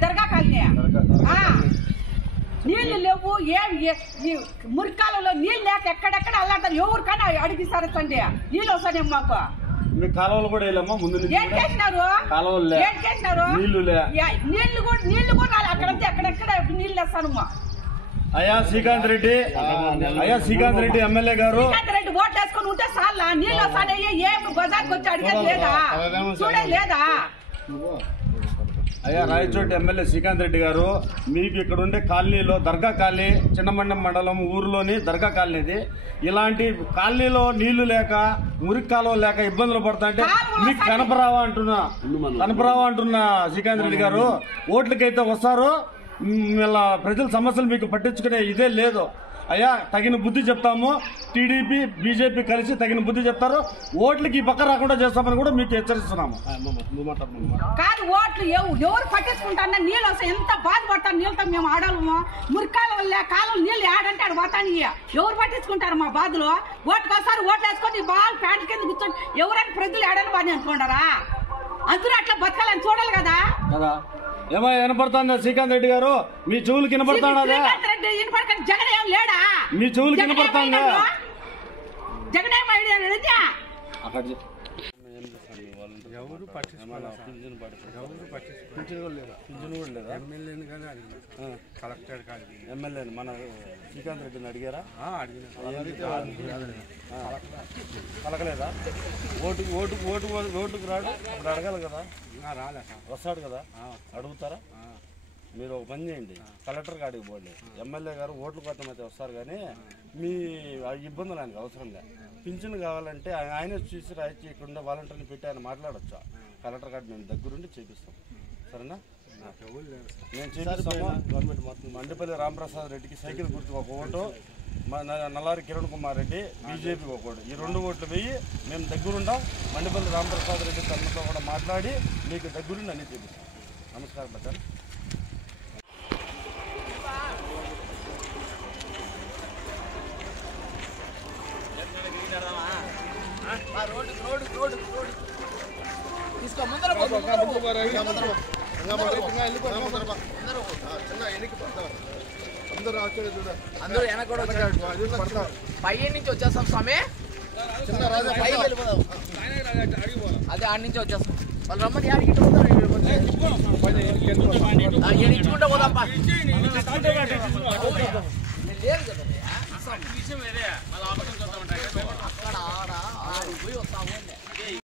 దర్గా colony నీళ్లు లేవు మురికాలలో నీళ్ళు లేక ఎక్కడెక్కడ అల్లాడతారు ఎవరికైనా అడిగిస్తారు తండ్రి నీళ్ళు వస్తాయి మాకు కాలువలు కూడా వెళ్ళమ్మా ముందు నీళ్లు కూడా అక్కడంతా ఎక్కడెక్కడ నీళ్ళు వేస్తాను అయ్యా శ్రీకాంత్ రెడ్డి ఎమ్మెల్యే గారు రెడ్డి ఓట్లు వేసుకుని ఉంటే చాలా నీళ్ళు వస్తాయి ఏం బజార్కి వచ్చి అడిగేది లేదా చూడే లేదా అయ్యా రాయచోటి ఎమ్మెల్యే శ్రీకాంత్ రెడ్డి గారు మీకు ఇక్కడ ఉండే కాలనీలో దర్గా కాలనీ చిన్నమండం మండలం ఊరిలోని దర్గా కాలనీది ఇలాంటి కాలనీలో నీళ్లు లేక మురికి కాలువ లేక ఇబ్బందులు పడతాంటే మీకు కనపరావా అంటున్నా శ్రీకాంత్ రెడ్డి గారు ఓట్లకైతే వస్తారు ప్రజల సమస్యలు మీకు పట్టించుకునే ఇదే లేదు అయ్యా తగిన బుద్ధి చెప్తాము టీడీపీ బీజేపీ కలిసి తగిన బుద్ధి చెప్తారు ఓట్లకి పక్క రాకుండా చేస్తామని కూడా మీకు హెచ్చరిస్తున్నాము కాదు ఓట్లు ఎవరు పట్టించుకుంటారన్నా నీళ్ళు వస్తాయి ఎంత బాధపడతారు నీళ్ళతో మేము ఆడాలము మురికాల వల్ల కాలం నీళ్ళు ఆడంటే ఆడ పోతాను ఎవరు పట్టించుకుంటారు మా బాధలు ఓట్లు వస్తారు ఓట్లు వేసుకొని బాల్ ప్యాంట్ కింద కూర్చొని ఎవరైనా ప్రజలు ఆడాలి బాగా అనుకుంటారా అందరూ అట్లా బతకాలని చూడాలి కదా ఏమో వినపడుతుందా శ్రీకాంత్ రెడ్డి గారు మీ చెవులు వినపడుతుందా జగన్ ఏం లేడా మీ చెవులు వినపడుతుందా జగన్ ఏం ఎవరు కలెక్టర్ ఎమ్మెల్యే మన శ్రీకాంత్ రెడ్డిని అడిగారా పలకలేదా ఓటుకు రాడు ఇప్పుడు అడగాలి కదా రాలే వస్తాడు కదా అడుగుతారా మీరు ఒక పని చేయండి కలెక్టర్ కాడికి పోండి ఎమ్మెల్యే గారు ఓట్ల కోసం అయితే వస్తారు కానీ మీ ఇబ్బందులు ఆయనకు అవసరం లేదు పింఛన్ కావాలంటే ఆయన చూసి రాయించి ఇక్కడ వాలంటీర్ని పెట్టి ఆయన మాట్లాడొచ్చా కలెక్టర్ గారు మేము దగ్గరుండి చేపిస్తాం సరేనా నేను చేపిస్తాము గవర్నమెంట్ మొత్తం మండిపల్లి రామప్రసాద్ రెడ్డికి సైకిల్ గుర్తు ఒక ఓటు నల్లారి కిరణ్ కుమార్ రెడ్డి బీజేపీకి ఒక ఓటు ఈ 2 ఓట్లు వేయి మేము దగ్గరుంటాం మండిపల్లి రామప్రసాద్ రెడ్డి తనతో కూడా మాట్లాడి మీకు దగ్గరుండి అన్ని చేపిస్తాం నమస్కారం బట్టారు అందరూ వెనక కూడా పై నుంచి వచ్చేస్తాం స్వామి అదే ఆడి నుంచి వచ్చేస్తాం వాళ్ళు రమ్మని ఆడికించుకుంటా పోదాంపా లేదు కదా అక్కడ ఆడ ఆడిపోయి వస్తాము